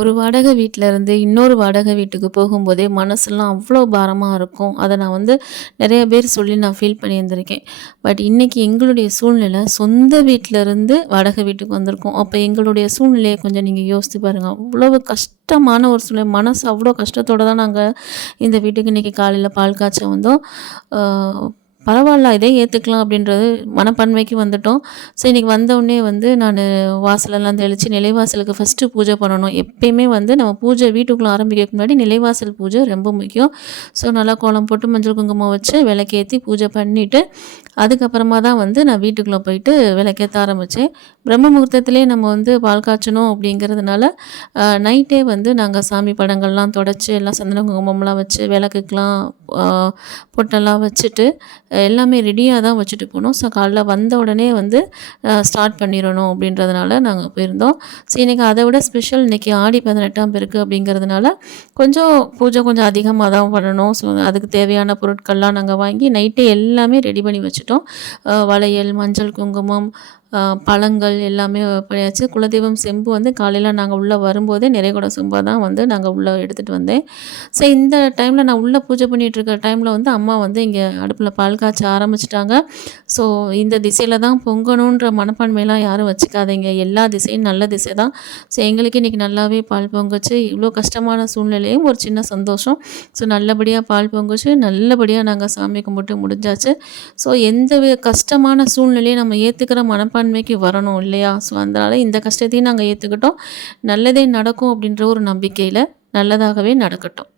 ஒரு வாடகை வீட்ல இருந்து இன்னொரு வாடகை வீட்டுக்கு போகும்போதே மனசெல்லாம் அவ்வளோ பாரமா இருக்கும். அத நான் வந்து நெறைய பேர் சொல்லி நான் ஃபீல் பண்ணியிருந்திருக்கேன். பட் இன்னைக்கு எங்களுடைய சூழ்நிலை சொந்த வீட்ல இருந்து வாடகை வீட்டுக்கு வந்திருக்கோம். அப்ப எங்களுடைய சூழ்நிலைய கொஞ்சம் நீங்க யோசித்து பாருங்க. அவ்வளவு கஷ்டமான ஒரு சூழ்நிலை. மனசு அவ்வளோ கஷ்டத்தோட தான் நாங்க இந்த வீட்டுக்கு இன்னைக்கு காலையில பால் காய்ச்ச வந்தோம். ஆ பரவால்ல இதே ஏத்துக்கலாம் அப்படின்றது மனப்பான்மைக்கு வந்துட்டோம். ஸோ இன்னைக்கு வந்தவுடனே வந்து நானு வாசலெல்லாம் தெளிச்சு நிலைவாசலுக்கு ஃபஸ்ட்டு பூஜை பண்ணணும். எப்பயுமே வந்து நம்ம பூஜை வீட்டுக்குள்ள ஆரம்பிக்கிறதுக்கு முன்னாடி நிலைவாசல் பூஜை ரொம்ப முக்கியம். ஸோ நல்லா கோலம் போட்டு மஞ்சள் குங்குமம் வச்சு விளக்கேத்தி பூஜை பண்ணிட்டு, அதுக்கப்புறமா தான் வந்து நான் வீட்டுக்குள்ள போயிட்டு விளக்கேத்த ஆரம்பிச்சேன். பிரம்ம முகூர்த்தத்திலே நம்ம வந்து பால் காய்ச்சணும் அப்படிங்கிறதுனால, நைட்டே வந்து நாங்க சாமி படங்கள்லாம் தொடச்சு, எல்லாம் சந்தன குங்குமம்லாம் வச்சு, விளக்குக்கெலாம் அ பொட்டெல்லாம் வச்சுட்டு, எல்லாமே ரெடியா தான் வச்சுட்டு போனோம். ஸோ காலைல வந்த உடனே வந்து ஸ்டார்ட் பண்ணிறணும் அப்படின்றதுனால நாங்க போயிருந்தோம். ஸோ இன்னைக்கு அத விட ஸ்பெஷல் இன்னைக்கு ஆடி 18ஆம் பெருக்கு அப்படிங்கிறதுனால, கொஞ்சம் பூஜை கொஞ்சம் அதிகமா தான் பண்ணணும். ஸோ அதுக்கு தேவையான பொருட்கள்லாம் நாங்க வாங்கி நைட்டே எல்லாமே ரெடி பண்ணி வச்சுட்டோம். வளையல், மஞ்சள் குங்குமம், பழங்கள் எல்லாமே பண்ணியாச்சு. குலதெய்வம் செம்பு வந்து காலையில நாங்க உள்ள வரும்போதே நிறைகுடம் செம்பா தான் வந்து நாங்க உள்ள எடுத்துட்டு வந்தேன். ஸோ இந்த டைம்ல நான் உள்ள பூஜை பண்ணிட்டு இருக்க டைம்ல வந்து அம்மா வந்து இங்க அடுப்புல பால் காய்ச்ச ஆரம்பிச்சுட்டாங்க. ஸோ இந்த திசையில தான் பொங்கணுன்ற மனப்பான்மைலாம் யாரும் வச்சுக்காதீங்க. எல்லா திசையும் நல்ல திசை தான். ஸோ எங்களுக்கு இன்னைக்கு நல்லாவே பால் பொங்குச்சு. இவ்வளோ கஷ்டமான சூழ்நிலையும் ஒரு சின்ன சந்தோஷம். ஸோ நல்லபடியா பால் பொங்குச்சு. நல்லபடியா நாங்க சாமி கும்பிட்டு முடிஞ்சாச்சு. ஸோ எந்த கஷ்டமான சூழ்நிலையும் நம்ம ஏத்துக்கிற மனப்பான்மைக்கு வரணும் இல்லையா? ஸோ அதனால இந்த கஷ்டத்தையும் நாங்க ஏத்துக்கிட்டோம். நல்லதே நடக்கும் அப்படின்ற ஒரு நம்பிக்கையில நல்லதாகவே நடக்கட்டும்.